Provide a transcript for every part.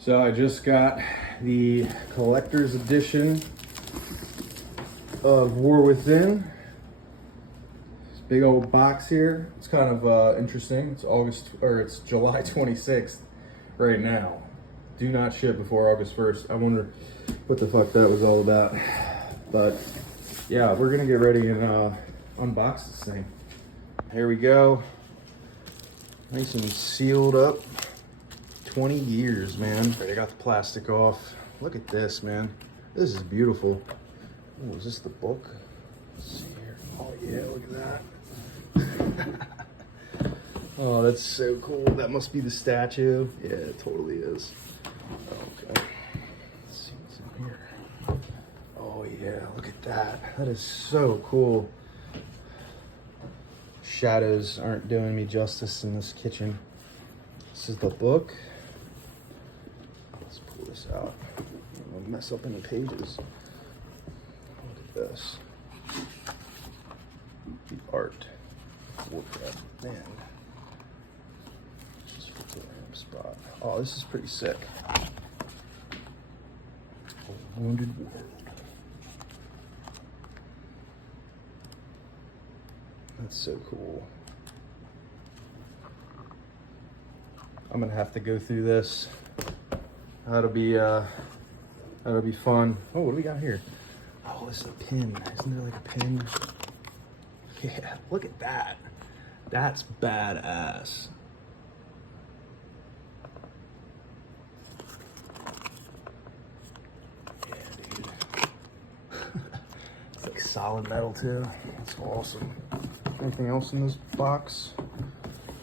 So I just got the collector's edition of TheWarWithin. This big old box here. It's kind of interesting. It's July 26th right now. Do not ship before August 1st. I wonder what the fuck that was all about. But yeah, we're gonna get ready and unbox this thing. Here we go. Nice and sealed up. 20 years, man. I got the plastic off. Look at this, man. This is beautiful. Oh, is this the book? Let's see here. Oh yeah, look at that. Oh, that's so cool. That must be the statue. Yeah, it totally is. Okay. Let's see what's in here. Oh yeah, look at that. That is so cool. Shadows aren't doing me justice in this kitchen. This is the book. Let's pull this out. I'm gonna mess up any pages. Look at this. The art. Warcraft. Man. Just put the random spot. Oh, this is pretty sick. A Wounded World. That's so cool. I'm gonna have to go through this. That'll be fun. Oh, what do we got here? Oh, this is a pin. Isn't there like a pin? Yeah, look at that. That's badass. Yeah, dude. It's like solid metal too. That's awesome. Anything else in this box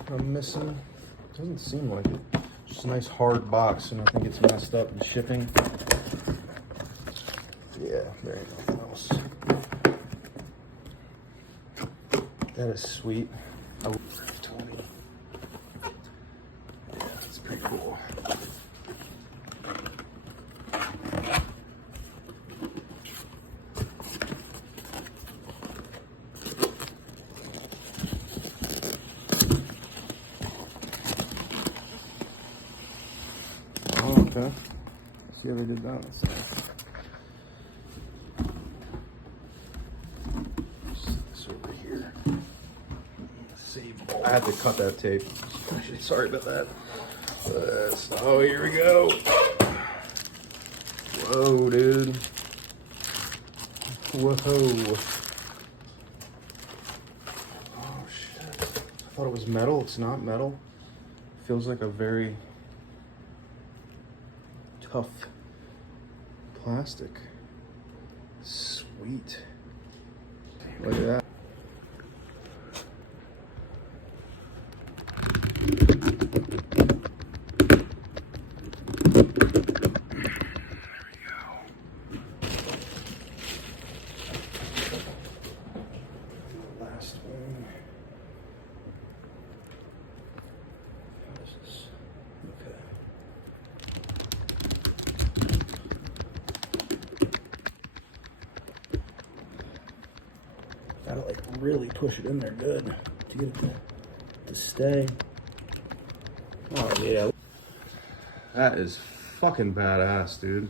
I'm missing? Doesn't seem like it. Just a nice hard box, and I think it's messed up in shipping. Yeah, there ain't nothing else. That is sweet. I would have told me. Yeah, that's pretty cool. Oh, okay. See how they did that. Let's set this over here. Save ball. I had to cut that tape. Sorry about that. Oh, here we go. Whoa, dude. Whoa. Oh, shit. I thought it was metal. It's not metal. It feels like a very tough plastic. Sweet. Look at that. There we go. Last one. How is this? Okay. Gotta like really push it in there good to get it to stay. Oh yeah. That is fucking badass, dude.